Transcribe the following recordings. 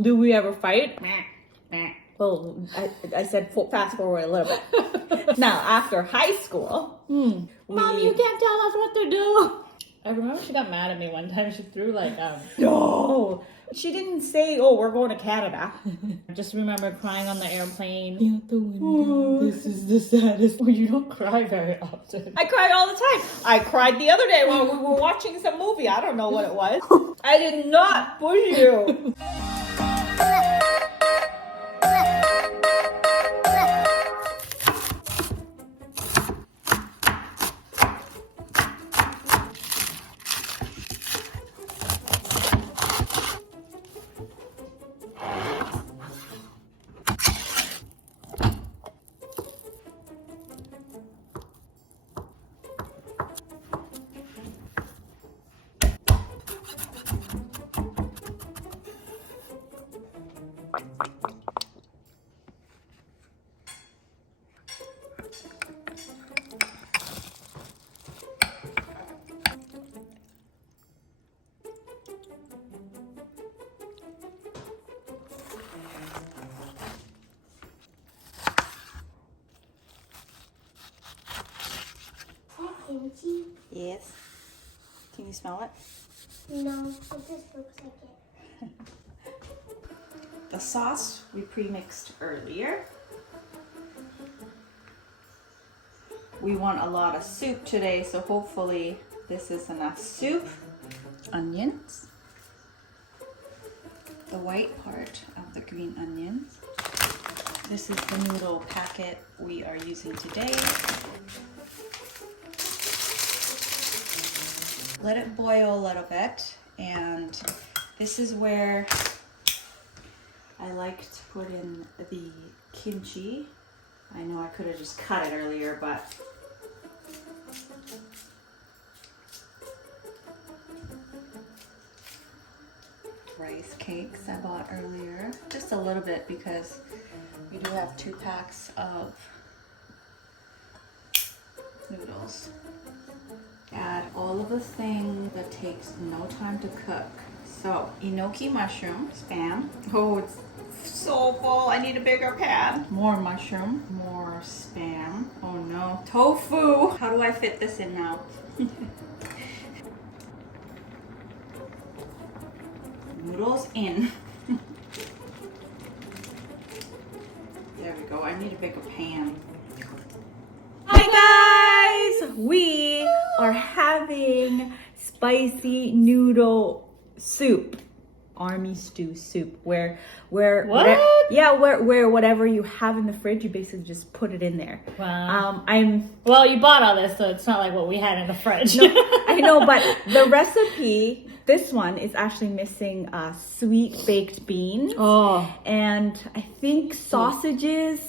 Do we ever fight? Oh, I said fast forward a little bit. Now, after high school, Mom, you can't tell us what to do. I remember she got mad at me one time. She threw like no, she didn't say, "Oh, we're going to Canada." I just remember crying on the airplane. Out the window. This is the saddest. Well, you don't cry very often. I cried all the time. I cried the other day while we were watching some movie. I don't know what it was. I did not push you. Yes. Can you smell it? No, it just looks like it. The sauce we pre-mixed earlier. We want a lot of soup today, so hopefully this is enough soup. Onions. The white part of the green onions. This is the noodle packet we are using today. Let it boil a little bit, and this is where I like to put in the kimchi. I know I could have just cut it earlier, but rice cakes I bought earlier. Just a little bit because we do have 2 packs of noodles. Add all of the things that takes no time to cook. So, enoki mushroom, spam. Oh, it's so full. I need a bigger pan. More mushroom, more spam. Oh no. Tofu. How do I fit this in now? Noodles in. There we go. I need a bigger pan. Hi guys! We are having spicy noodle soup. Army stew soup. Where What? where whatever you have in the fridge, you basically just put it in there. Wow. Well, you bought all this, so it's not like what we had in the fridge. No, I know, but the recipe, this one is actually missing sweet baked beans. Oh. And I think sausages,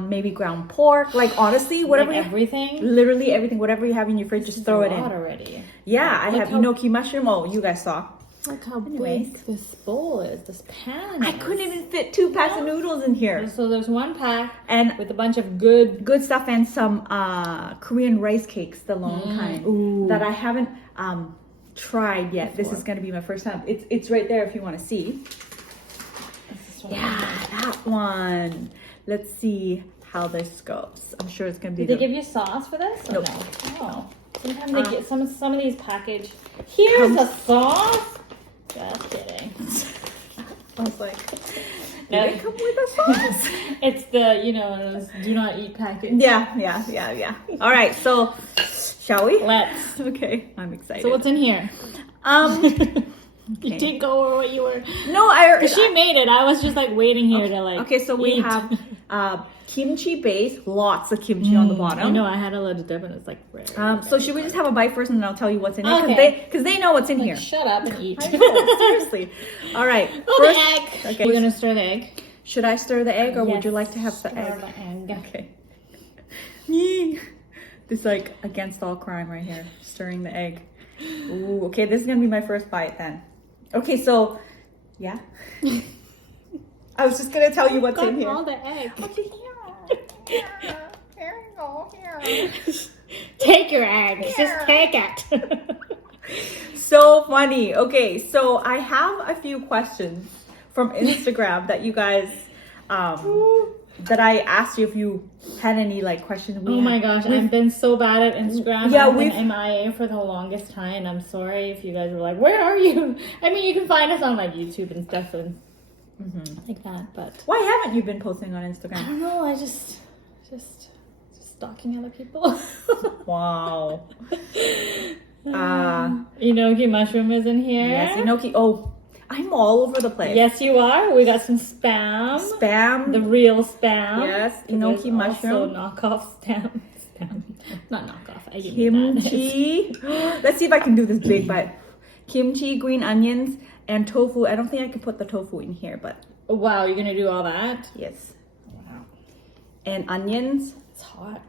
maybe ground pork. Like honestly, whatever Like everything? Literally everything. Whatever you have in your fridge, just throw it in. Already. Yeah, I have enoki mushroom. Oh, you guys saw. Look how Anyways. big this bowl is, this pan is. I couldn't even fit 2 packs of noodles in here. So there's 1 pack And with a bunch of good stuff and some Korean rice cakes, the long kind, Ooh. that I haven't tried yet. This is going to be my first time. It's right there if you want to see. Yeah, that one. Let's see how this goes. I'm sure it's going to be. Did they give you sauce for this? Or Nope. No? Oh. Sometimes they get some of these packaged. Here's a sauce. Just kidding. I was like, do they come with a sauce? It's the, those do not eat package. Yeah. All right, so shall we? Let's. Okay, I'm excited. So what's in here? You didn't go over what you were. No, She made it. I was just like waiting here to like. Okay, so we have kimchi base, lots of kimchi on the bottom. I know. I had a little dip and it's like. So should we just have a bite first and then I'll tell you what's in it? Okay. Because they know what's in here. Shut up and eat. I know, seriously. All right. Oh, first, the egg. Okay. We're gonna stir the egg. Should I stir the egg or would Yes, you like to have the stir egg? the egg. Okay. Yee. This is like against all crime right here. Stirring the egg. Ooh, okay, this is gonna be my first bite then. Okay, so yeah. I was just gonna tell you what's in here. All the egg. What's in here? Here you go. Here. Take your eggs. Just take it. So funny. Okay, so I have a few questions from Instagram that you guys that I asked you if you had any like questions. Oh my gosh, I've been so bad at Instagram. Yeah, I've we've been MIA for the longest time. I'm sorry if you guys were like, where are you? I mean, you can find us on like YouTube and stuff and like that, but why haven't you been posting on I Instagram? don't know. I just stalking other people. Wow. Enoki mushroom is in here. Yes, Enoki. Oh, I'm all over the place. Yes, you are. We got some spam. Spam. The real spam. Yes, There's Enoki mushroom. Also knockoff spam. Not knockoff. I didn't mean that. Kimchi. Let's see if I can do this big bite. Kimchi, green onions, and tofu. I don't think I can put the tofu in here, but Wow, you're gonna do all that? yes. Wow. And onions. It's hot.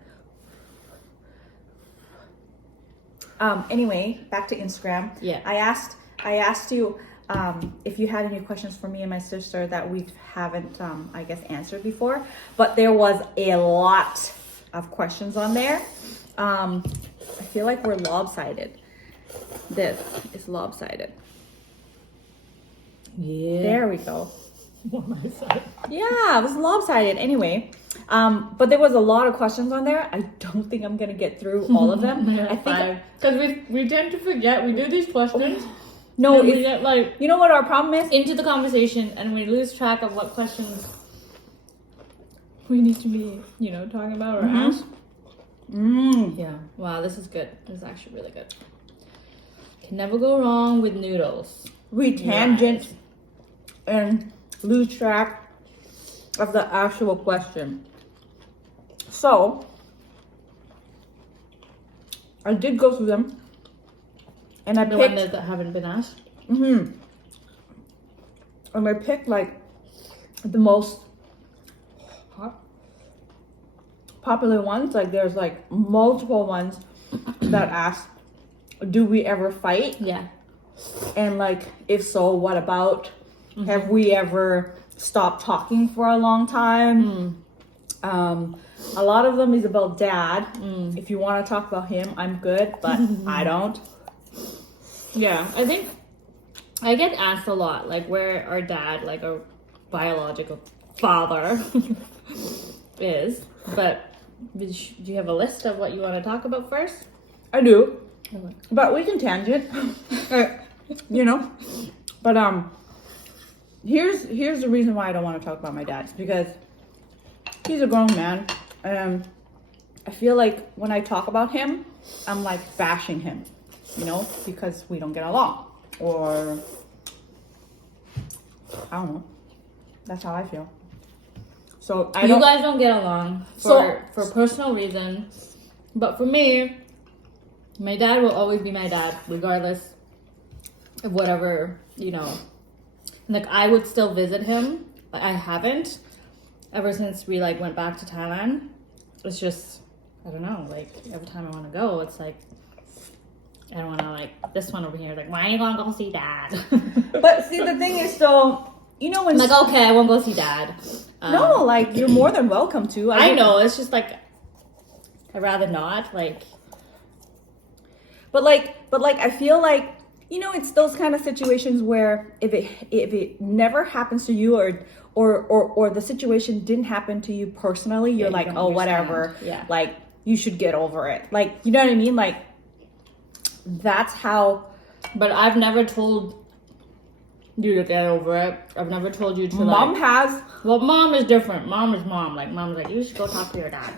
Anyway, back to Instagram. Yeah. I asked you if you had any questions for me and my sister that we haven't, I guess, answered before. But there was a lot of questions on there. I feel like we're lopsided. This is lopsided. Yeah. There we go. What am I saying? Yeah, it was lopsided. Anyway, but there was a lot of questions on there. I don't think I'm gonna get through all of them. I think because we tend to forget. We do these questions. no, and we it's, get like you know what our problem is? into the conversation, and we lose track of what questions we need to be, talking about or ask. Yeah. Wow, this is good. This is actually really good. Can never go wrong with noodles. We tangent and lose track of the actual question. So I did go through them, and I The picked. ones that haven't been asked. And I picked like the most popular ones. Like there's like multiple ones that ask, "Do we ever fight?" Yeah. And like, if so, what about? Have we ever stopped talking for a long time? A lot of them is about dad. If you want to talk about him, I'm good, but I don't. Yeah, I think I get asked a lot, like where our dad, like our biological father, is. But do you have a list of what you want to talk about first? I do, Okay. but we can tangent. But here's the reason why I don't want to talk about my dad, because he's a grown man, and I feel like when I talk about him, I'm like bashing him, because we don't get along, or I don't know. That's how I feel. So You guys don't get along for personal reasons, but for me, my dad will always be my dad, regardless of whatever, Like, I would still visit him. Like, I haven't ever since we like went back to Thailand. It's just, I don't know. Like, every time I want to go, it's like I don't want to like this one over here. Like, why are you gonna go see dad? But see, the thing is, so when I'm like, okay, I won't go see dad. no, like you're more than welcome to. I know. It's just like I'd rather not. Like, but I feel like it's those kind of situations where if it never happens to you, or the situation didn't happen to you personally, you're you like, don't oh, understand. whatever. Yeah. Like, you should get over it. Like, you know what I mean? Like, that's how. but I've never told you to get over it. I've never told you to. Mom like, has. Well, mom is different. Mom is mom. Like, mom's like, you should go talk to your dad.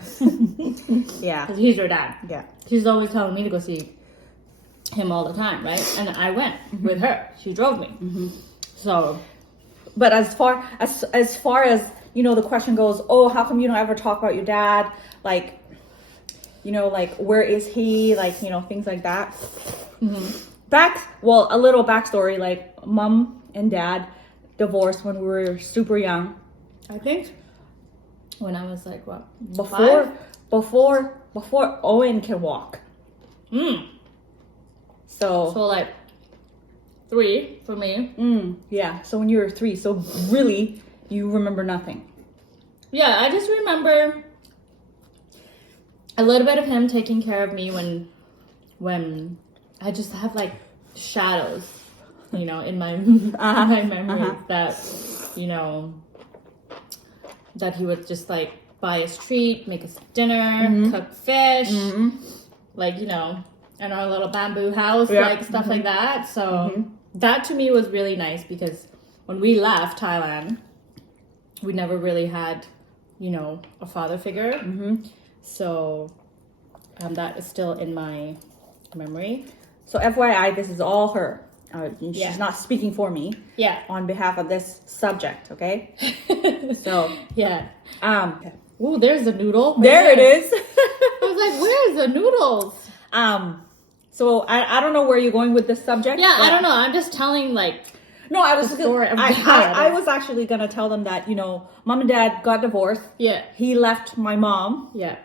Yeah. Because he's your dad. Yeah. She's always telling me to go see him all the time, right? And I went with her. She drove me. So, but as far as the question goes, oh, how come you don't ever talk about your dad? Like, like, where is he? Like, things like that. A little backstory, like, mom and dad divorced when we were super young. I think when I was like, what? before Owen can walk. So like 3 for me. Yeah. So when you were 3, so really you remember nothing. Yeah, I just remember a little bit of him taking care of me when I just have like shadows, in my my memory that you know, that he would just like buy us treat, make us dinner, cook fish, like, you know, in our little bamboo house, like stuff like that. So that to me was really nice because when we left Thailand, we never really had, you know, a father figure. So that is still in my memory. So FYI, this is all her. She's not speaking for me. Yeah. On behalf of this subject, okay? So yeah. Okay. Ooh, there's the noodle. Right there it is. I was like, where's the noodles? So I don't know where you're going with this subject. Yeah, I don't know. I'm just telling like. No, I was the story of I was actually gonna tell them that, you know, mom and dad got divorced. Yeah. He left my mom. Yeah.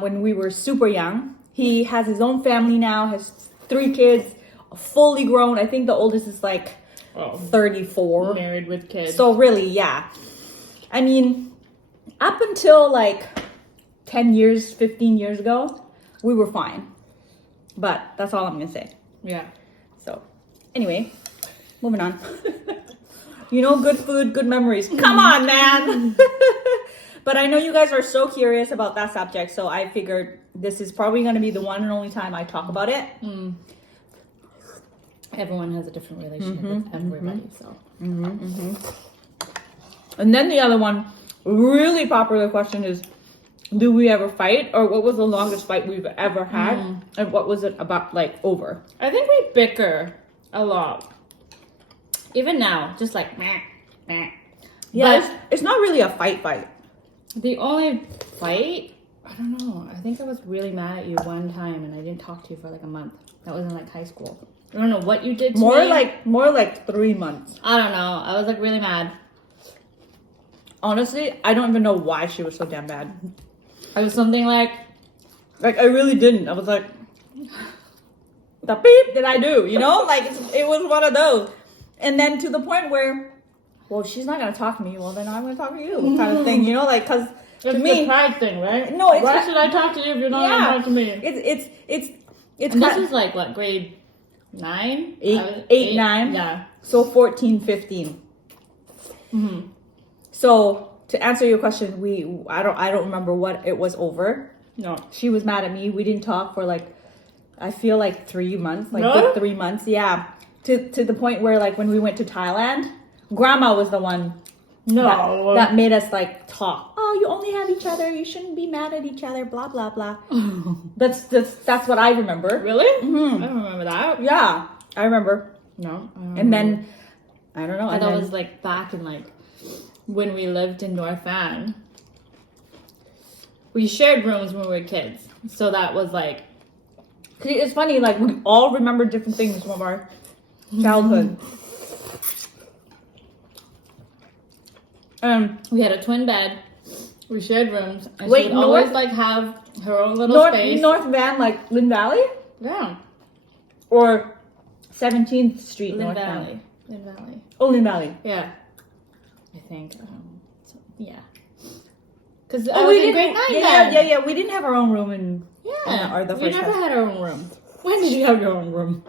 When we were super young. He has his own family now. Has 3 kids, fully grown. I think the oldest is like 34. Married with kids. So really, yeah. I mean, up until like 10 years, 15 years ago, we were fine. But that's all I'm gonna say. Yeah. So anyway, moving on. You know, good food, good memories. Come on, man. But I know you guys are so curious about that subject, so I figured this is probably going to be the one and only time I talk about it. Everyone has a different relationship with everybody, so. And then the other one, really popular question is, do we ever fight? Or what was the longest fight we've ever had? And what was it about, like, over? I think we bicker a lot. Even now, just like, meh, meh. Yeah, But it's not really a fight. the only fight, I don't know. I think I was really mad at you one time and I didn't talk to you for like a month. That was in like high school. I don't know what you did to me. More like 3 months. I don't know. I was like really mad. Honestly, I don't even know why she was so damn bad. I was something like I really didn't. I was like, the beep did I do? You know, like it was one of those. And then to the point where, well, if she's not gonna talk to me, well then I'm gonna talk to you, kind of thing. You know, like because to me, the pride thing, right? No, it's why should I talk to you if you're not gonna talk to me? It's and this is like what, grade 9? 8, 9. Yeah. So 14, 15. So to answer your question, I don't remember what it was over. No. She was mad at me. We didn't talk for like, I feel like 3 months, like Really? good 3 months. Yeah. To the point where like when we went to Thailand, Grandma was the one that made us like talk. Oh, you only have each other. You shouldn't be mad at each other. Blah blah blah. That's what I remember. Really? I don't remember that. Yeah, I remember. No. And then I don't know. And that was like back in like when we lived in North Van. We shared rooms when we were kids, so that was like. It's funny, like we all remember different things from our childhood. We had a twin bed. We shared rooms. And Wait, she would always like have her own little space. North Van, like Lynn Valley? Yeah. Or 17th Street, Lynn North Valley. Van. Lynn Valley. Oh, Lynn Valley. Yeah. I think. Yeah. Because Oh, I was in grade 9 then. Yeah. We didn't have our own room in Yeah. the We first never house. had our own room. When did you have your own room?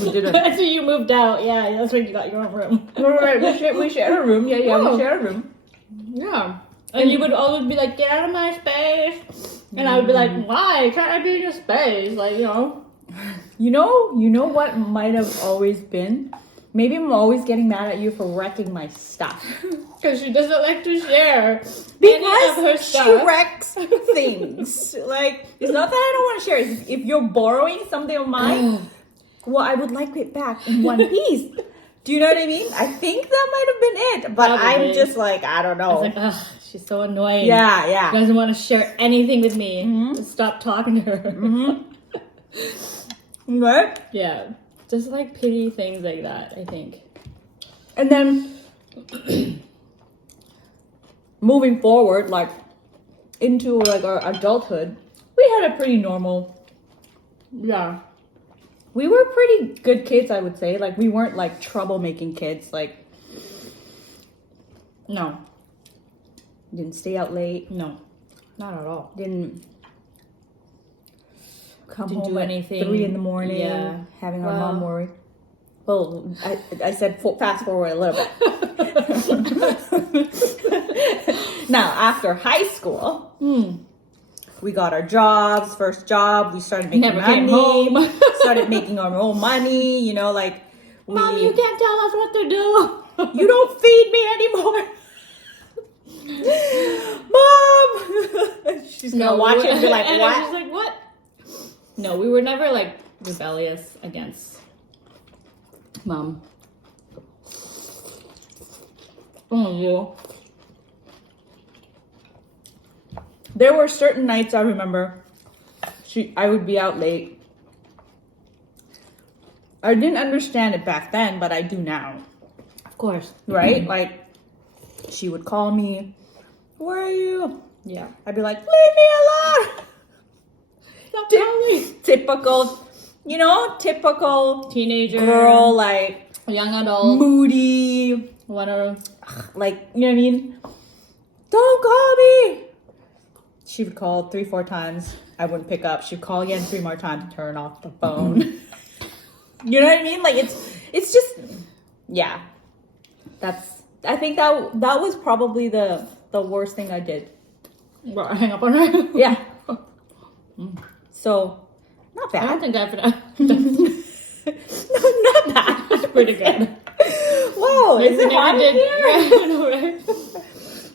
We didn't. After you moved out. Yeah, that's when you got your own room. Right. We shared a room. Yeah. Oh. We shared a room. Yeah. And you would always be like, get out of my space. And I would be like, why? Can't I be in your space? Like, you know. You know what might have always been? Maybe I'm always getting mad at you for wrecking my stuff. Because she doesn't like to share any of her Because she stuff. wrecks things. Like, it's not that I don't want to share. It's if you're borrowing something of mine, well, I would like it back in one piece. Do you know what I mean? I think that might have been it. But Probably. I'm just like, I don't I know. was like, ugh, she's so annoying. Yeah. She doesn't want to share anything with me. Just stop talking to her. Right? Yeah. Just like pity things like that, I think. And then moving forward, like into like our adulthood, we had a pretty normal. Yeah. We were pretty good kids, I would say. Like we weren't like troublemaking kids. Like No. didn't stay out late. No. Not at all. Didn't come Didn't home do at anything. 3 in the morning. Yeah. Having our mom worry. Well, I said fast forward a little bit. Now, after high school, we got our jobs. First job, we started making Never money. came home. Started making our own money. You know, like Mom, you can't tell us what to do. you don't feed me anymore. Mom, she's gonna watch it and be like, and "What?" she's like, what? No, we were never like rebellious against Mom. Oh, you. There were certain nights I remember. I would be out late. I didn't understand it back then, but I do now. Of course. Right? Like, she would call me. Where are you? Yeah. I'd be like, leave me alone. Stop calling. Typical, you know, typical Teenager. girl, like Young adult. moody, Whatever. like, you know what I mean? Don't call me. She would call 3-4 times. I wouldn't pick up. She'd call again 3 more times, turn off the phone. You know what I mean? Like, it's just, yeah. I think that was probably the worst thing I did. Well, hang up on her. Yeah. So, not I bad. don't think I've No, not bad. It's pretty good. Whoa, is it Maybe hot in did. here? Yeah, I know, right?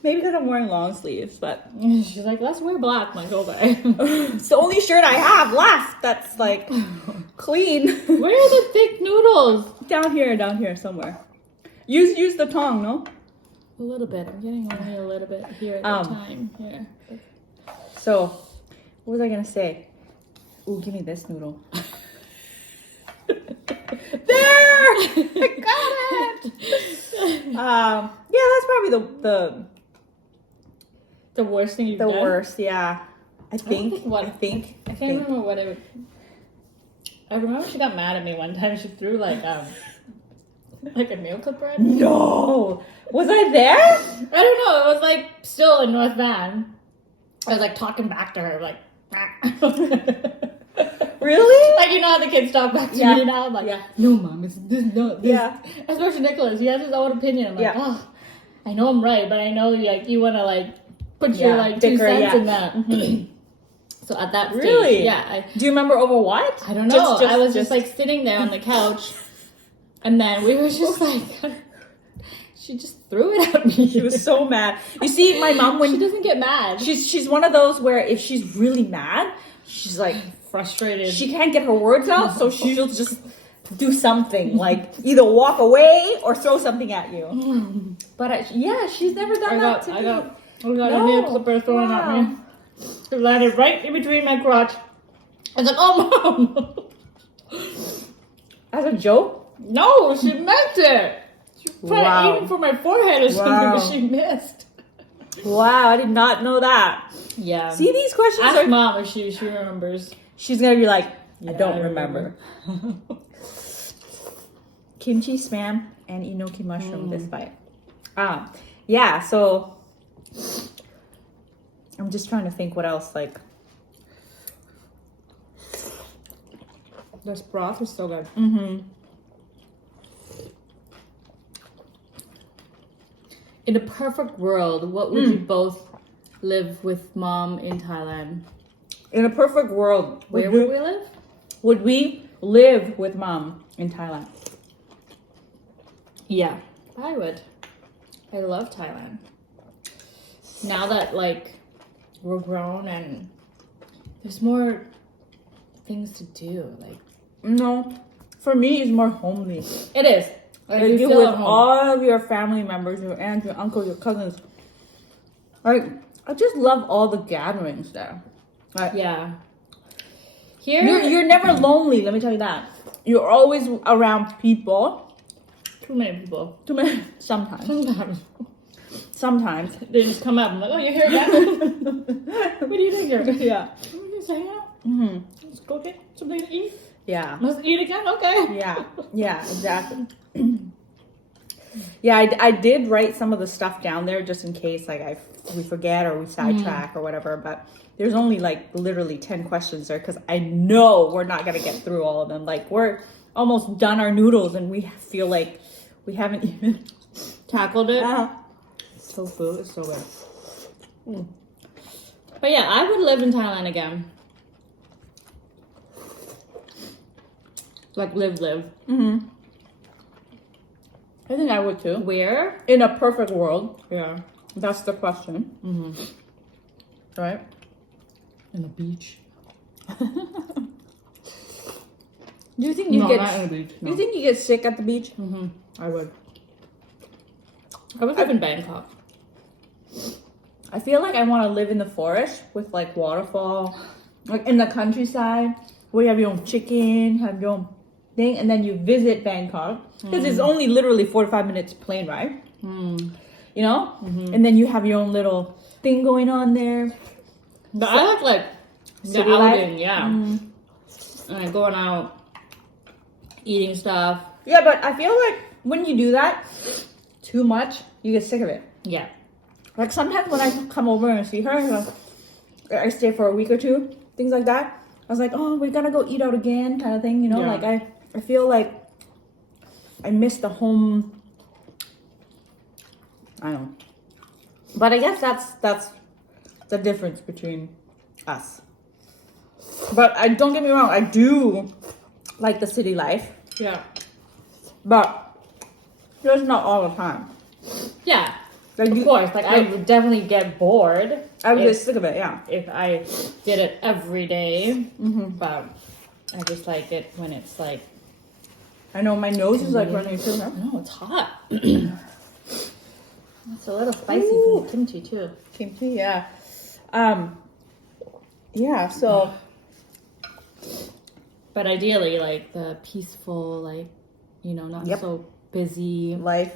Maybe because I'm wearing long sleeves, but She's like, let's wear black. I'm like, okay. it's the only shirt I have left that's like clean. Where are the thick noodles? Down here somewhere. Use the tongue, no? A little bit. I'm getting only a little bit here at a time. Here. So, what was I gonna say? Ooh, give me this noodle. There! I got it! Yeah, that's probably The worst thing you've the done? worst, yeah. I think. think what- I think. I can't remember what it. I remember she got mad at me one time. She threw like a meal clipper at me. No! Was I there? I don't know. It was like still in North Van. I was like talking back to her, like. Really? Like, you know how the kids talk back to Yeah. me now? I'm like, Yeah. no, Mom, it's this, no, this. Yeah. Especially Nicholas. He has his own opinion. I'm like, Yeah. oh, I know I'm right, but I know like you want to like put your Yeah, like 2 bicker, cents yeah. in that. So at that stage, Really? yeah. Do you remember over what? I don't know. I was just like sitting there on the couch, and then we were just like, she just threw it at me. She was so mad. You see, my mom, when she doesn't get mad. she's one of those where if she's really mad, she's like Frustrated. she can't get her words out, so she'll just do something like either walk away or throw something at you. But she's never done that to me. I got a nail clipper thrown at me. It landed right in between my crotch. I was like, oh, Mom. As a joke? No, she meant it. She was trying to aim for my forehead or something, but she missed. Wow, I did not know that. Yeah. See, these questions Ask are. Mom if she remembers. She's gonna be like, I Yeah, don't I remember. Kimchi, spam, and enoki mushroom this bite. Yeah, so I'm just trying to think what else, like. This broth is so good. Mm-hmm. In a perfect world, what would you both live with Mom in Thailand? In a perfect world, Where would we live? would we live with Mom in Thailand? Yeah, I would. I love Thailand. Now that like we're grown and there's more things to do, like No, for me, it's more homely. it is. Like Like you you're feel with at home. all of your family members, your aunts, your uncles, your cousins. Like, I just love all the gatherings there. Like, Yeah. Here, you're never lonely. Let me tell you that. You're always around people. too many people. Too many. Sometimes. Sometimes. They just come up and like, oh, you're here again? What do you think here? Yeah. We just hang out. Mm-hmm. Let's go get something to eat. Yeah. Let's eat again. Okay. Yeah. Yeah. Exactly. Yeah, I did write some of the stuff down there just in case, like we forget or we sidetrack or whatever. But there's only like literally 10 questions there because I know we're not gonna get through all of them. Like we're almost done our noodles and we feel like we haven't even Tackled it. uh, Tofu is so good. But yeah, I would live in Thailand again. Like live. I think I would too. Where? In a perfect world, Yeah. that's the question. Right? In the beach. Do you think you No, get not in the beach. Do you think you get sick at the beach? I would. I would live in Bangkok. I feel like I want to live in the forest with like waterfall, like in the countryside where you have your own chicken, have your own thing, and then you visit Bangkok because it's only literally 45 minutes plane ride. You know, and then you have your own little thing going on there. But I like the City life? outing, yeah. And like going out, eating stuff. Yeah, but I feel like when you do that too much, you get sick of it. Yeah. Like sometimes when I come over and see her, I stay for a week or two, things like that. I was like, oh, we're gonna go eat out again, kind of thing, you know. Yeah. Like I feel like I miss the home. I don't know, but I guess that's the difference between us. But I don't get me wrong, I do like the city life, Yeah. but just not all the time. Yeah. Like Of course. Like I would definitely get bored I would if- get sick of it. Yeah. if I did it every day. But I just like it when it's like, I know my nose is like running too. Huh? no, it's hot. It's a little spicy Ooh. from the kimchi too. Kimchi, yeah. Yeah, so But ideally, like the peaceful, like, you know, not Yep. so busy life,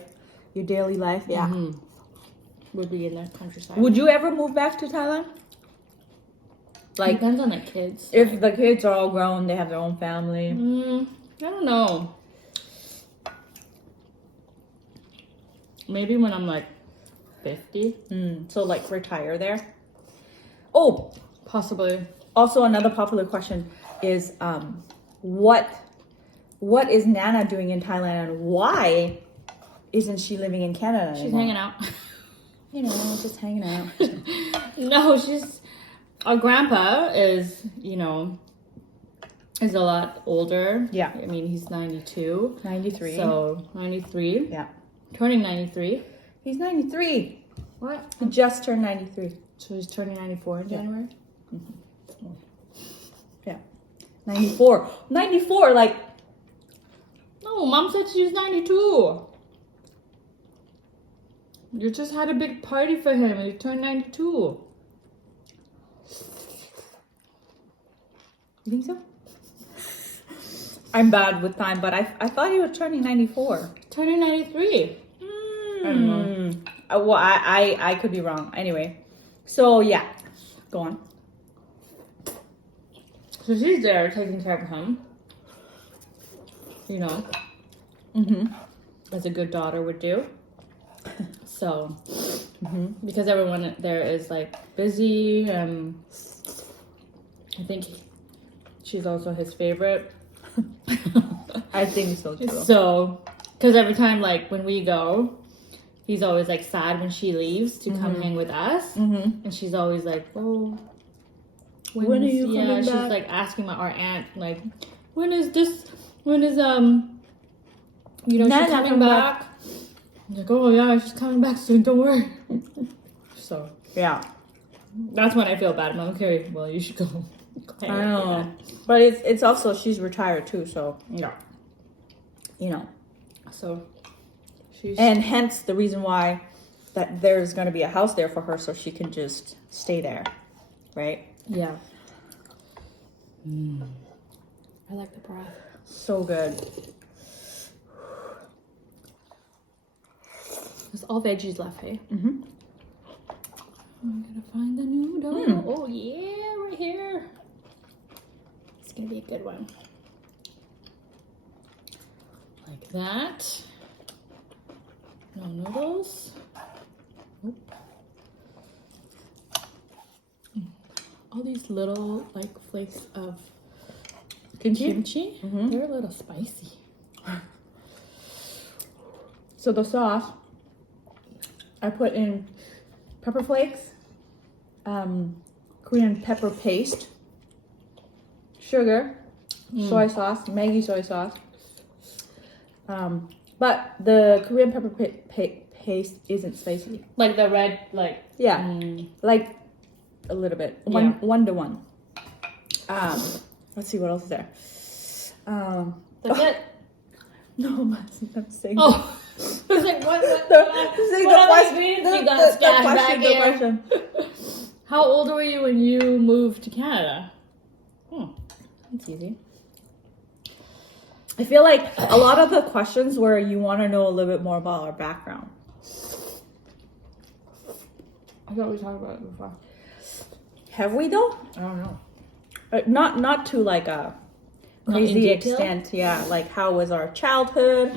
your daily life, yeah. would be in the countryside. Would you ever move back to Thailand? Like, Depends on the kids. if the kids are all grown, they have their own family. I don't know. Maybe when I'm like 50. So, like, retire there. Oh, Possibly. also another popular question is, what is Nana doing in Thailand, and why isn't she living in Canada She's anymore? hanging out. You know, just hanging out. No, our grandpa is, you know, is a lot older. Yeah. I mean, he's 92. 93. So, 93. Yeah. Turning 93. He's 93. What? He just turned 93. So he's turning 94 in January? Yeah. 94. 94, like, No, Mom said she's 92. You just had a big party for him and he turned 92. you think so? I'm bad with time, but I thought he was turning 94. Turning 93. I don't know. Well, I could be wrong. Anyway. So, yeah. Go on. So she's there taking care of him. You know, as a good daughter would do. So, because everyone there is like busy, I think she's also his favorite. I think so, too. So, because every time like when we go, he's always like sad when she leaves to come hang with us, and she's always like, "Oh, When are you coming she's back? like asking our aunt like, "When is you know, Nana she's coming come back?" I'm like, "Oh yeah, she's coming back soon. Don't worry." So Yeah. that's when I feel bad. I'm like, "Okay, well, you should go." I know. But it's also, she's retired, too, so, Yeah. you know. So she's And hence the reason why that there's going to be a house there for her so she can just stay there. Right? yeah. I like the broth. So good. There's all veggies left, hey? I'm gonna find the noodle. Oh yeah, right here. It's gonna be a good one. Like that. No noodles. Nope. All these little like flakes of Kimchi? Mhm. They're a little spicy. So the sauce, I put in pepper flakes, Korean pepper paste, sugar, soy sauce, Maggi soy sauce. But the Korean pepper paste isn't spicy. Like the red, like... Yeah, like a little bit. One to one. Let's see what else is there. That's it? No, I'm saying. Oh, I was like, what you got the scattered back question, the here? question. How old were you when you moved to Canada? That's easy. I feel like a lot of the questions where you want to know a little bit more about our background. I thought we talked about it before. Have we though? I don't know. Not to like a Not in crazy detail? extent. Yeah, like how was our childhood?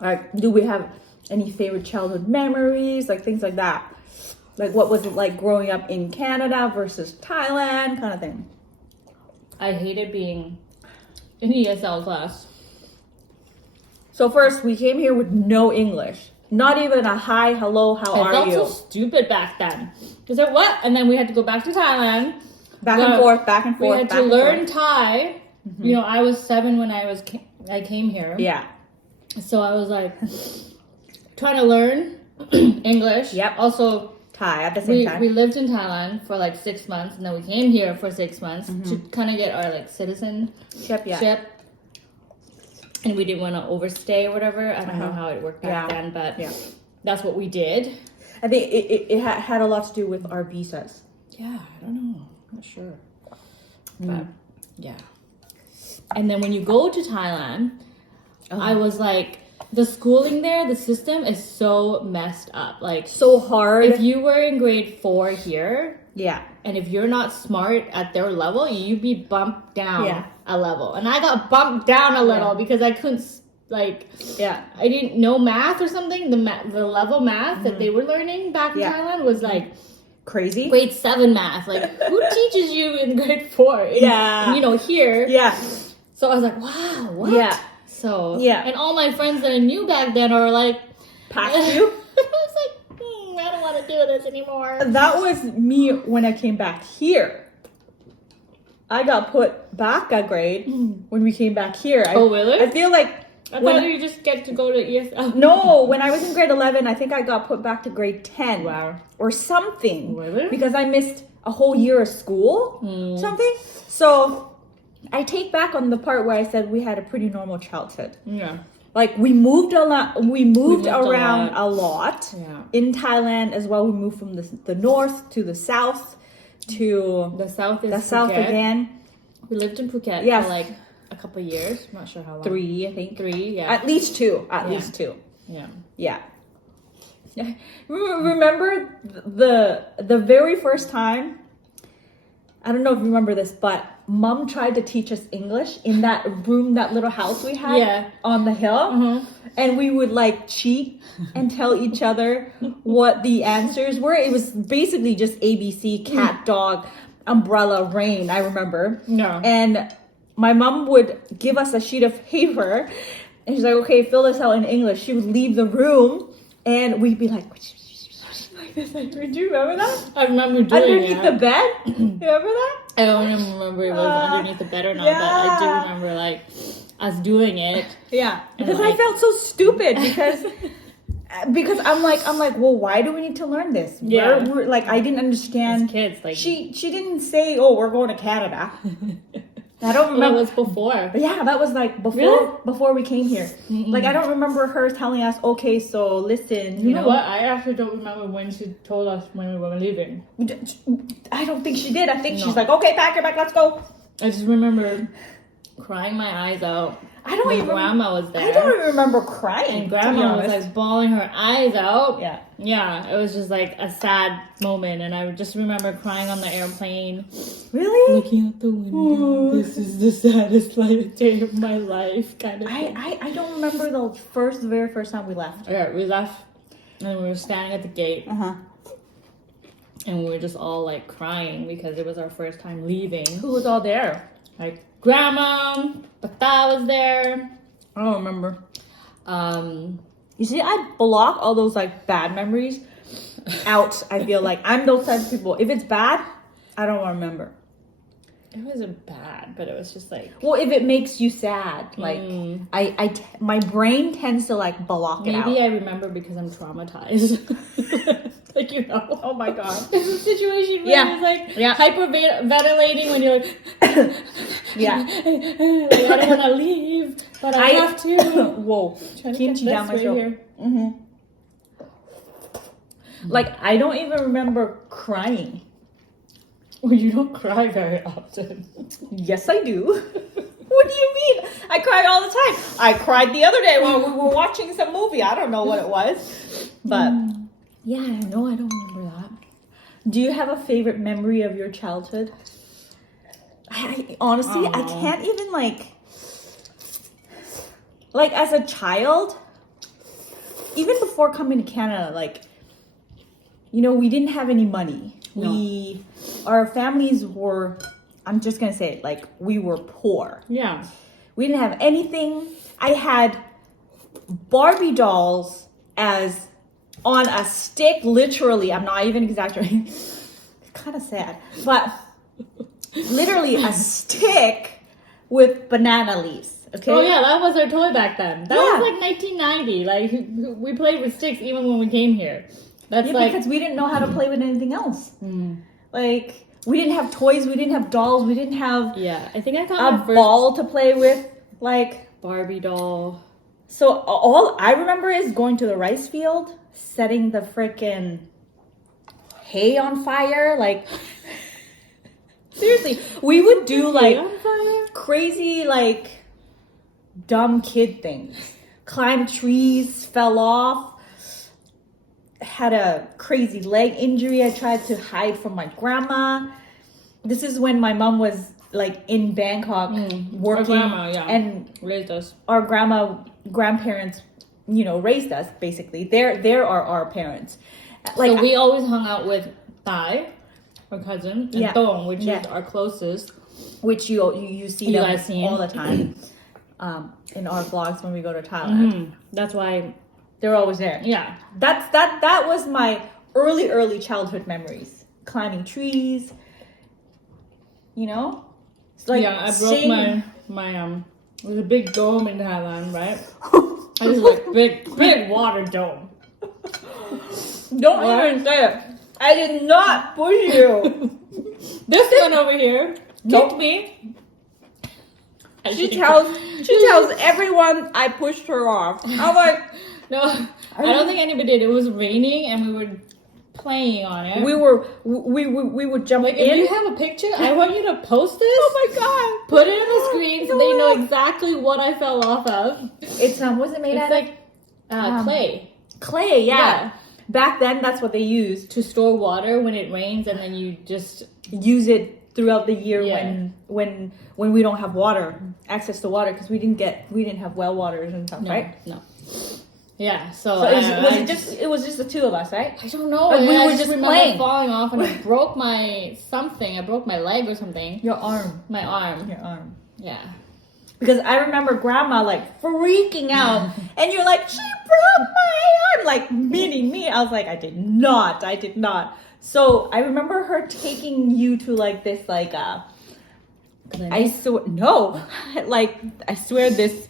Like, do we have any favorite childhood memories? Like things like that. Like what was it like growing up in Canada versus Thailand, kind of thing. I hated being in ESL class. So first, we came here with no English. Not even a hi, hello, how I are felt you? so stupid back then. Because like, what? And then we had to go back to Thailand. Back and forth, back and We forth. had back to and learn forth. Thai. You know, I was 7 when I came here. Yeah. So I was like trying to learn English. Yep. Also, Thai at the same time. we lived in Thailand for like 6 months, and then we came here for 6 months to kind of get our like citizenship. Yeah. And we didn't want to overstay or whatever. I don't know how it worked back then, but that's what we did. I think it had a lot to do with our visas. Yeah, I don't know. I'm not sure. But yeah. And then when you go to Thailand, I was like, the schooling there, the system is so messed up. Like, So hard. if you were in grade 4 here, Yeah. and if you're not smart at their level, you'd be bumped down a level. And I got bumped down a little because I couldn't, like, I didn't know math or something. The level math that they were learning back in Thailand was like Crazy. grade 7 math. Like, who teaches you in grade 4? Yeah. You know, here. Yeah. So I was like, wow, what? Yeah. So, Yeah. and all my friends that I knew back then are like, Past you. I was like, I don't want to do this anymore. That was me when I came back here. I got put back a grade when we came back here. Oh, really? I feel like I thought you just get to go to ESL. no, when I was in grade 11, I think I got put back to grade 10. Wow. Or something. Really? Because I missed a whole year of school. Something. So I take back on the part where I said we had a pretty normal childhood. Yeah. Like we moved a lot. We moved a around lot. a lot. Yeah. In Thailand as well. We moved from the north to the south to The south is the south Phuket. again. We lived in Phuket Yeah. for like a couple of years. I'm not sure how long. 3, I think. 3, yeah. At least 2. At Yeah. least 2. Yeah. Yeah. Remember the very first time? I don't know if you remember this, but Mom tried to teach us English in that room, that little house we had on the hill, and we would like cheat and tell each other what the answers were. It was basically just ABC, cat, dog, umbrella, rain. I remember. No. And my mom would give us a sheet of paper, and she's like, "Okay, fill this out in English." She would leave the room, and we'd be like this. Do you remember that? I remember doing Underneath it. the bed? You remember that? I don't even remember it was underneath the bed or not, but I do remember like us doing it. Yeah. Because like- I felt so stupid because I'm like, well, why do we need to learn this? Yeah. We're like, I didn't understand. As kids, like She didn't say, "Oh, we're going to Canada." I don't well, remember. it was before. Yeah, that was like before we came here. Like I don't remember her telling us, "Okay, so listen, You know what? I actually don't remember when she told us when we were leaving. I don't think she did. I think she's like, "Okay, pack your bag, let's go." I just remember crying my eyes out. I don't when even Grandma was there. I don't even remember crying. And to be Grandma was honest. like bawling her eyes out. Yeah. Yeah, it was just like a sad moment, and I just remember crying on the airplane, Really? looking out the window. This is the saddest day of my life, kind of thing. I don't remember the very first time we left. Yeah, we left, and we were standing at the gate, and we were just all like crying because it was our first time leaving. Who was all there? Like grandma, Pata was there. I don't remember. You see, I block all those like bad memories out. I feel like I'm those types of people. If it's bad, I don't want to remember. It wasn't bad, but it was just like. Well, if it makes you sad, like my brain tends to like block it out. Maybe I remember because I'm traumatized. Like, you know. Oh my god. There's a situation where it's like hyperventilating when you're like, Yeah. like, I don't want to leave, but I have to. Whoa. Trying to Kimchi get down this my throat. here. Like, I don't even remember crying. Well, you don't cry very often. Yes, I do. What do you mean? I cry all the time. I cried the other day while we were watching some movie. I don't know what it was. But yeah, no, I don't remember that. Do you have a favorite memory of your childhood? I honestly, I can't even like as a child, even before coming to Canada, like, you know, we didn't have any money. No. Our families were, I'm just gonna say it, like, we were poor. Yeah. We didn't have anything. I had Barbie dolls as on a stick, literally. I'm not even exaggerating. It's kind of sad, but literally a stick with banana leaves. Okay. Oh yeah, that was our toy back then. That Yeah. was like 1990. Like, we played with sticks even when we came here. That's like because we didn't know how to play with anything else. Like, we didn't have toys, we didn't have dolls, we didn't have I think I got a my first ball to play with. Like, Barbie doll. so all I remember is going to the rice field, setting the frickin' hay on fire. Like, seriously, we would do like on fire? crazy, like, dumb kid things. Climb trees, fell off. Had a crazy leg injury. I tried to hide from my grandma. This is when my mom was like in Bangkok working, Our grandma, and raised us. our grandparents, you know, raised us basically. There are our parents. Like, So we always hung out with Thai, our cousin, and Tong, which is our closest. which you see You them guys see all the time in our vlogs when we go to Thailand. That's why. They're always there. Yeah. That was my early childhood memories. Climbing trees, you know? It's like I broke my there's a big dome in Thailand, right? It was like big water dome. Don't even say it. I did not push you. This one over here kicked me. She tells everyone I pushed her off. I'm like, No, I don't think anybody did. It was raining and we were playing on it. we would jump Like, in. if you have a picture, I want you to post this. Oh my god! Put it on the screen so they know exactly what I fell off of. It's what's it made It's out like of? clay Clay. Yeah. Yeah. Back then, that's what they used. to store water when it rains, and then you just Use it throughout the year Yeah. when we don't have access to water, because we didn't have well waters and stuff, right? No. Yeah, so, So it was just the two of us, right? I don't know. Like, we I were just just remember playing. falling off and I broke my something. I broke my leg or something. Your arm. My arm. Your arm. Yeah. Because I remember grandma like freaking out, and you're like, she broke my arm, like meaning me. I was like, I did not. So I remember her taking you to like this like I swear this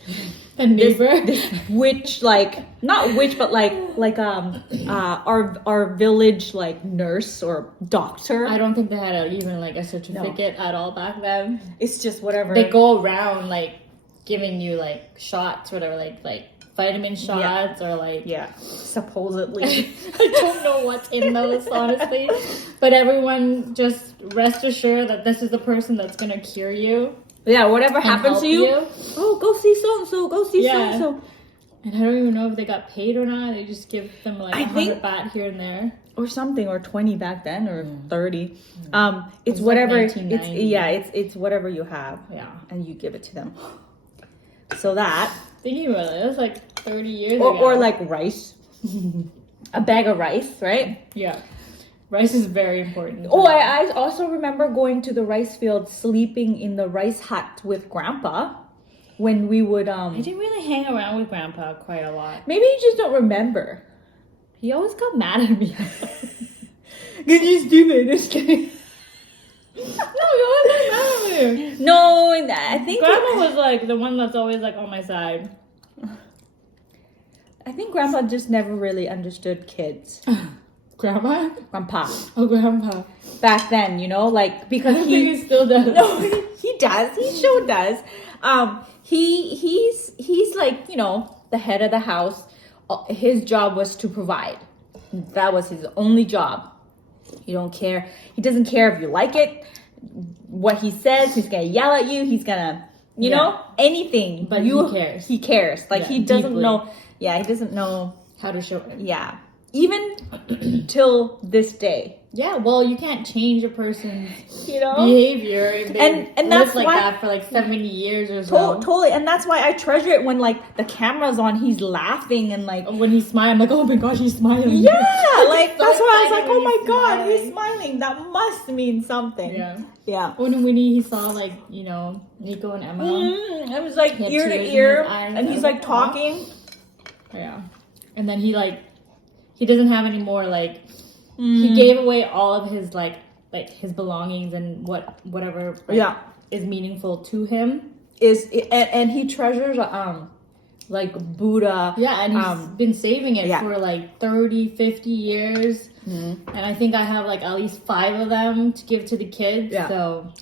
A neighbor. this witch, like not witch, but like our village like nurse or doctor. I don't think they had even like a certificate at all back then. It's just whatever. They go around like giving you like shots, whatever, like vitamin shots or like supposedly. I don't know what's in those, honestly. But everyone just rest assured that this is the person that's gonna cure you. Yeah, whatever and happens help to you, oh, go see so and so. Go see so and so. And I don't even know if they got paid or not. They just give them like 100 baht here and there. Or something, or 20 back then, or 30. It's was whatever. like 1990. It's whatever you have. Yeah. And you give it to them. So that, Thinking about it, it was like 30 years ago. or like rice, a bag of rice, right? Yeah. Rice is very important. Oh, I also remember going to the rice field, sleeping in the rice hut with Grandpa when we would I didn't really hang around with Grandpa quite a lot. Maybe you just don't remember. He always got mad at me. Can you stupid? Just kidding. No, he always got mad at me. No, I think Grandma was like the one that's always like on my side. I think Grandpa just never really understood kids. Grandpa? Grandpa. Oh, Grandpa. Back then, you know, like because I think he still does. No, he does. He sure does. He's like, you know, the head of the house. His job was to provide. That was his only job. He don't care. He doesn't care if you like it. What he says, he's gonna yell at you. He's gonna, you know, anything. But he cares. He cares. Like Yeah, he doesn't deeply. know. Yeah, he doesn't know How to show it. Yeah. Even till this day. Yeah, well, you can't change a person's You know? behavior if they And that's live like why- that for like 70 years or so. Totally. And that's why I treasure it when like the camera's on, he's laughing and like When he's smiling, I'm like, oh my gosh, he's smiling. yeah, like So that's why I was like, excited oh when my he's god, smiling. he's smiling. That must mean something. Yeah. Yeah. When Winnie, he saw like, you know, Nico and Emma. I was like He had ear tears to in ear, his eyes. and I he's was like like, "Aw." talking. Yeah. And then he doesn't have any more like, he gave away all of his like his belongings and whatever like, is meaningful to him. And he treasures like Buddha. Yeah, and he's been saving it Yeah. for like 30, 50 years. And I think I have like at least 5 of them to give to the kids. Yeah. So,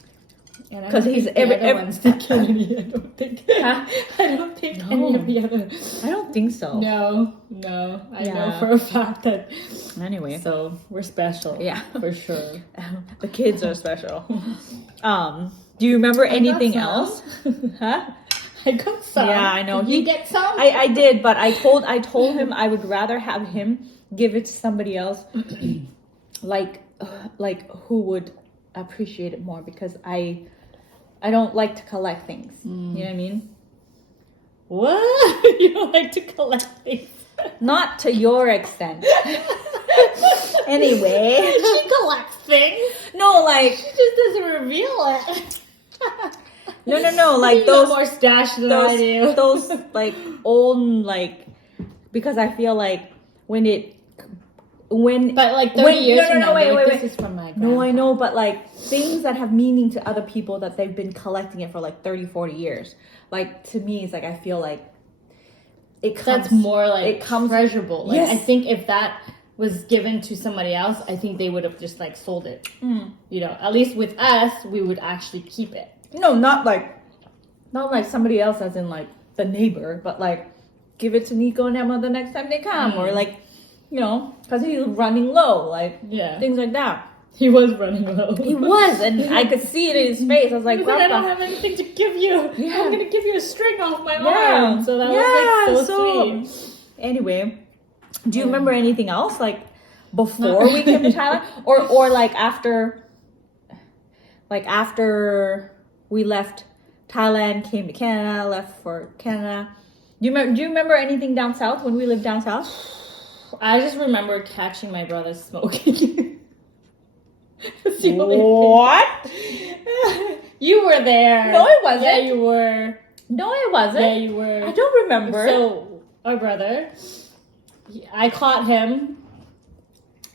Because he's every one's the kid. I don't think. Huh? I don't think any of the other. I don't think so. No. I know Yeah. for a fact that. Anyway. So we're special. Yeah. For sure. The kids are special. Do you remember anything some. else? Huh? I got some. Yeah, I know. Did you get some? I did, but I told him I would rather have him give it to somebody else, like who would appreciate it more, because I don't like to collect things. You know what I mean? What? You don't like to collect things? Not to your extent. Anyway. She collects things. No, like She just doesn't reveal it. no, like You got those more stash than I do. those like old like, because I feel like But like 30 years from now, wait. this is from my grandpa. No, I know, but like things that have meaning to other people that they've been collecting it for like 30, 40 years. Like to me, it's like I feel like it comes. That's more like it comes treasurable. Like, Yes. I think if that was given to somebody else, I think they would have just like sold it. You know, at least with us, we would actually keep it. No, not like somebody else, as in like the neighbor, but like give it to Nico and Emma the next time they come, or like, you know, because he's running low, like things like that. He was running low. He was, and I could see it in his face. I was like, He's like, I don't Grandpa. have anything to give you. Yeah. I'm gonna give you a string off my Yeah. arm. So that was like so sweet. Anyway, do you remember anything else like before we came to Thailand, or like after we left Thailand, came to Canada, left for Canada? Do you remember anything down south when we lived down south? I just remember catching my brother smoking. That's the only What? thing. You were there. No, I wasn't. Yeah, you were. No, it wasn't. Yeah, you were. I don't remember. So, our brother, I caught him.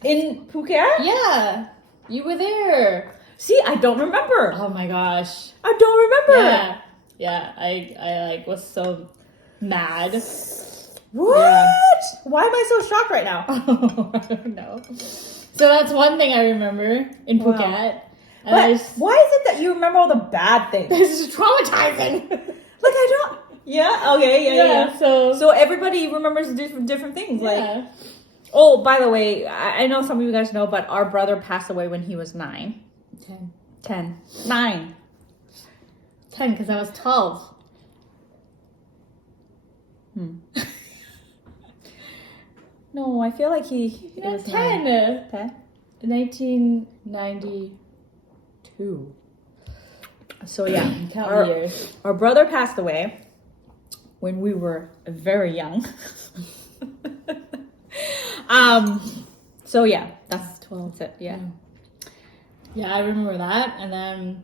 In Phuket? Yeah, you were there. See, I don't remember. Oh my gosh. I don't remember. Yeah. I like was so mad. What? Yeah. Why am I so shocked right now? I don't know. So that's one thing I remember in Wow. Phuket. And I But just, why is it that you remember all the bad things? this is traumatizing. Like I don't. Yeah. Okay. Yeah. So everybody remembers different things. Like, yeah. oh, by the way, I know some of you guys know, but our brother passed away when he was 9. 10. 9. 10 because I was 12. No, I feel like it was 10. 9. 10. 1992. So yeah, Count the years. our brother passed away when we were very young. So yeah, that's 12. it. Yeah. Yeah, I remember that. And then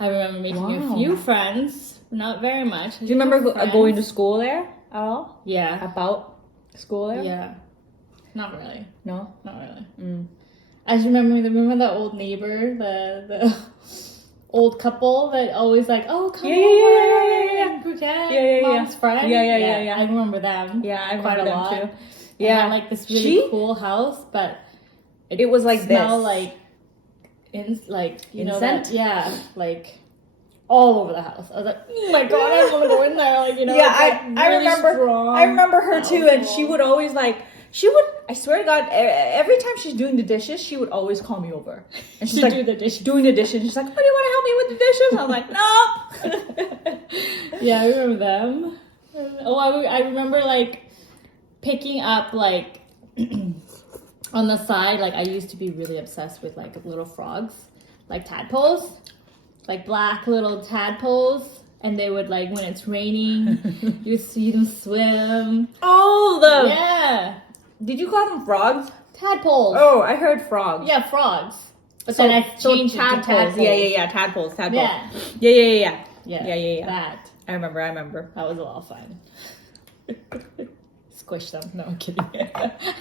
I remember making a few friends. Not very much. Do you remember going to school there at all? Yeah. About school there? Yeah. Not really. No? Not really. Mm. I just remember the old neighbor, the old couple that always like, oh, come over. Yeah. Bouquet, mom's friend. Yeah. I remember them. Yeah, I quite remember a lot. them too. Yeah. Yeah. Had, like this really cool house, but it was like smelled this. like you know Incense? that, yeah, like all over the house. I was like, oh my god, I want to go in there. Like, you know, Yeah, it's, like, I really remember. strong I remember her too, and she alcohol. would always like. She would. I swear to God, every time she's doing the dishes, she would always call me over, and she's To like, do the dishes. doing the dishes. She's like, "Oh, do you want to help me with the dishes?" I'm like, "No." Yeah, I remember them. Oh, I remember like picking up like on the side. Like I used to be really obsessed with like little frogs, like tadpoles, like black little tadpoles. And they would like when it's raining, you see them swim. Oh, Yeah, Did you call them frogs? tadpoles. Oh, I heard frogs. Yeah, frogs. But then I changed it to tadpoles. Yeah. Tadpoles. Yeah. Yeah. That I remember. was a lot of fun. Squish them. No, I'm kidding.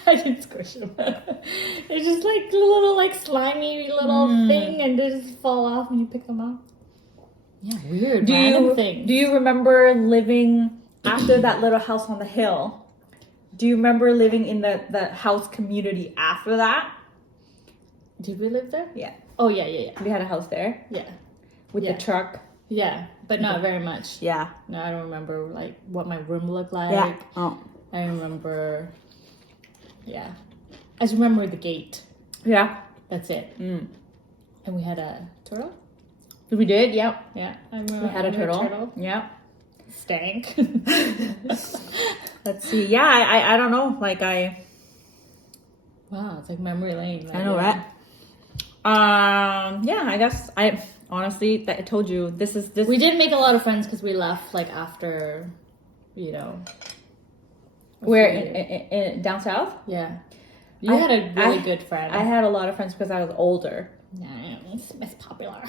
I didn't squish them. They're just like a little like slimy little thing, and they just fall off and you pick them up. Yeah, weird. Random things. Do you remember living after that little house on the hill? Do you remember living in the house community after that? Did we live there? Yeah. Oh yeah. We had a house there Yeah. with Yeah. the truck. Yeah, but not very much. Yeah. No, I don't remember like what my room looked like. Yeah. Oh. I remember. Yeah, I just remember the gate. Yeah. That's it. Mm. And we had a turtle. We did. Yep. Yeah, I remember. We had a turtle. Yep. Stank. Let's see. Yeah. I don't know. Like Wow, it's like memory lane. Like, I know, yeah. right? Yeah, I guess I honestly, I told you this. We did make a lot of friends because we left like after, you know. Where in down south? Yeah, you had a really good friend. I had a lot of friends because I was older. Yeah, it's popular.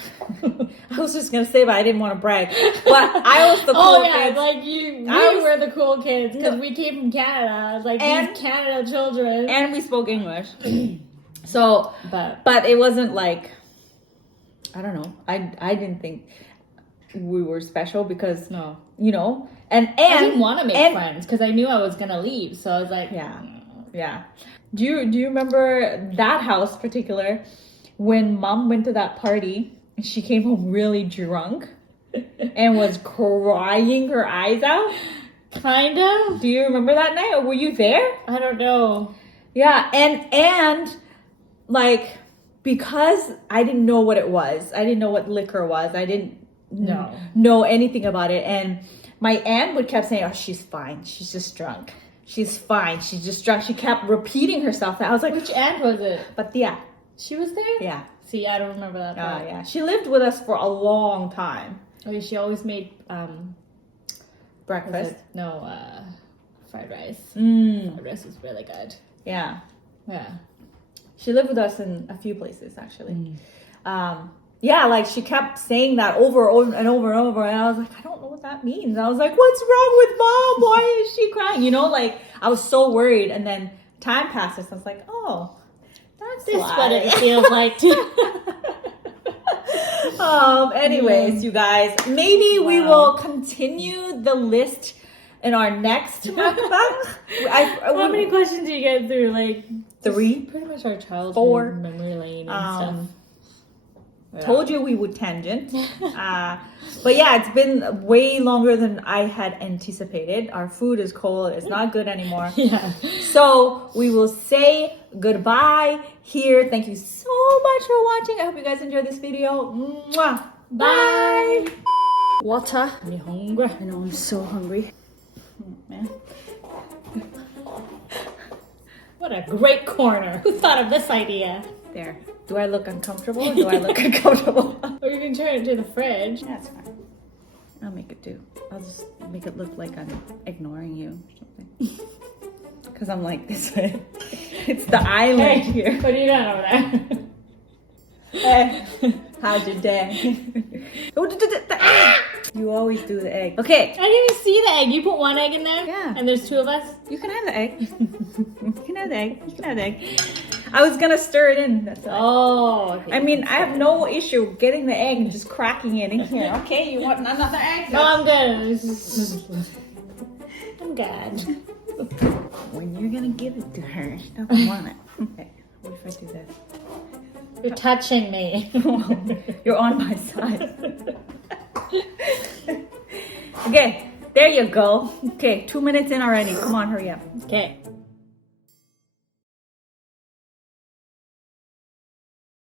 I was just gonna say, but I didn't want to brag. But I was the cool Oh yeah, kids. like we were the cool kids because we came from Canada. Like And- these Canada children. And we spoke English. So, But it wasn't like, I don't know. I didn't think we were special because, no, you know, and I didn't want to make friends because I knew I was gonna leave. So I was like, yeah. Do you remember that house particular when Mom went to that party and she came home really drunk and was crying her eyes out? Kind of. Do you remember that night, or were you there? I don't know. Yeah, and like, because I didn't know what it was, I didn't know what liquor was, I didn't know anything about it, and my aunt would kept saying, "Oh, she's fine. She's just drunk. She's fine. She's just drunk." She kept repeating herself. I was like, Which aunt was it? but yeah, She was there? yeah. See, I don't remember that part. Yeah. She lived with us for a long time. Oh, yeah, she always made Breakfast. fried rice. Mm. Fried rice was really good. Yeah. Yeah. She lived with us in a few places, actually. Yeah, like she kept saying that over and over and over. And I was like, I don't know what that means. I was like, what's wrong with Mom? Why is she crying? You know, like I was so worried. And then time passes. I was like, oh, that's This is why. what it feels like too. Anyways, you guys, maybe we will continue the list in our next mukbang. How many questions do you get through? Like 3. Pretty much our childhood 4. memory lane and stuff. Yeah. Told you we would tangent. But yeah, it's been way longer than I had anticipated. Our food is cold. It's not good anymore. Yeah. So we will say goodbye here. Thank you so much for watching. I hope you guys enjoyed this video. Mwah. Bye. Water. I'm hungry. I know, I'm so hungry. Man. What a great corner. Who thought of this idea? There. Do I look uncomfortable or do I look uncomfortable? Or you can turn it to the fridge. That's fine. I'll make it do. I'll just make it look like I'm ignoring you or something. Because I'm like this way. It's the island Hey, here. what are you doing over there? Hey, how's your day? Oh, the egg. You always do the egg. Okay, I didn't even see the egg. You put one egg in there? Yeah. And there's two of us? you can have the egg. You can have the egg. You can have the egg. I was gonna stir it in. That's all. Oh, okay. I mean, I have no issue getting the egg and just cracking it in here. Okay, you want another egg? No, I'm good. I'm good. When you're gonna give it to her, she doesn't want it. Okay, what if I do this? You're touching me. You're on my side. Okay, there you go. Okay, 2 minutes in already. Come on, hurry up. Okay.